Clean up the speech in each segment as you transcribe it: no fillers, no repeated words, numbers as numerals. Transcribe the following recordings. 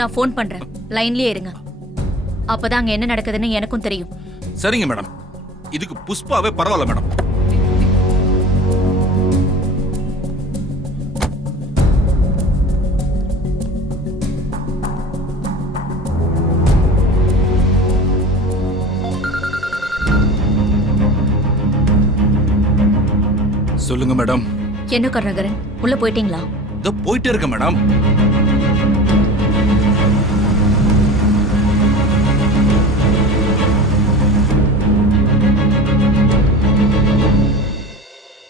நான் ஃபோன் பண்றேன், லைன்லயே இருங்க. அப்பதான் அங்க என்ன நடக்குதுன்னு எனக்கும் தெரியும். சரிங்க மேடம். இதுக்கு புஷ்பாவே பரவாயில்ல மேடம். சொல்லுங்க மேடம். என்ன கருணாகரன், உள்ள போயிட்டீங்களா? இதோ போயிட்டே இருக்க மேடம்.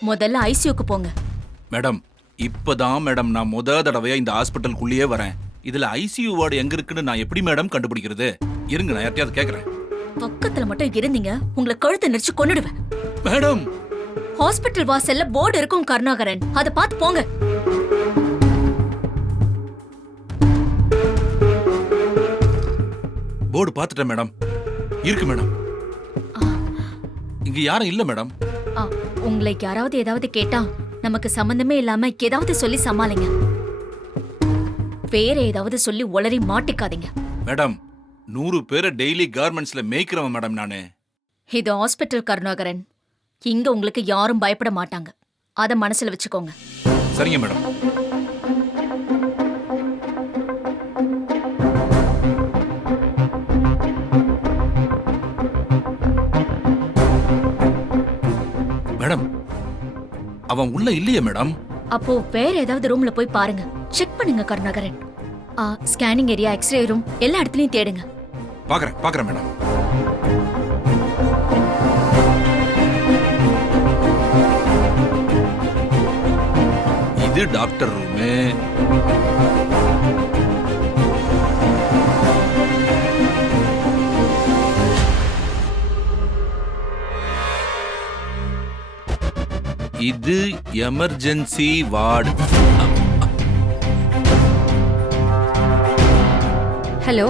முதல்ல ஐசியூக்கு போங்க. மேடம், இப்பதான் மேடம் நான் முத தடவையா இந்த ஹாஸ்பிட்டலுக்குள்ளேயே வரேன். இதுல ஐசியூ வார்டு எங்க இருக்குன்னு நான் எப்படி மேடம் கண்டுபிடிக்கிறது? இருங்க, நான் யார்ட்டையாவது கேக்குறேன். பக்கத்துல மட்டும் இருந்தீங்க, உங்களை கழுத்தை நெரிச்சு கொன்னுடுவேன். மேடம், ஹாஸ்பிட்டல் வாசல்ல போர்டு இருக்கும் கருணாகரன், அதை பார்த்து போங்க. போர்டு பாத்துட்டேன் மேடம். இருக்கு மேடம். இங்க யாரும் இல்ல மேடம். உங்களை யாராவது ஏதாவது கேட்டா நமக்கு சம்பந்தமே இல்லாம ஏதாவது சொல்லி சமாளிங்க. வேற ஏதாவது சொல்லி உளறி மாட்டிக்காதீங்க. மேடம், 100 பேரை டெய்லி கார்மெண்ட்ஸ்ல மேய்க்கிறவன் மேடம் நானு. இது ஹாஸ்பிட்டல் கருணாகரன், இங்க உங்களுக்கு யாரும் பயப்பட மாட்டாங்க. அத மனசுல வச்சுக்கோங்க. சரிங்க மேடம். மேடம், அவன் உள்ள இல்லையே மேடம். அப்போ வேற ஏதாவது ரூம்ல போய் பாருங்க. செக் பண்ணுங்க Karunakaran. Scanning area, x-ray room, எல்லா இடத்துலயும் தேடுங்க. பாக்குறேன் மேடம். இது டாக்டர் ரூமு. இது எமர்ஜென்சி வார்டு. ஹலோ,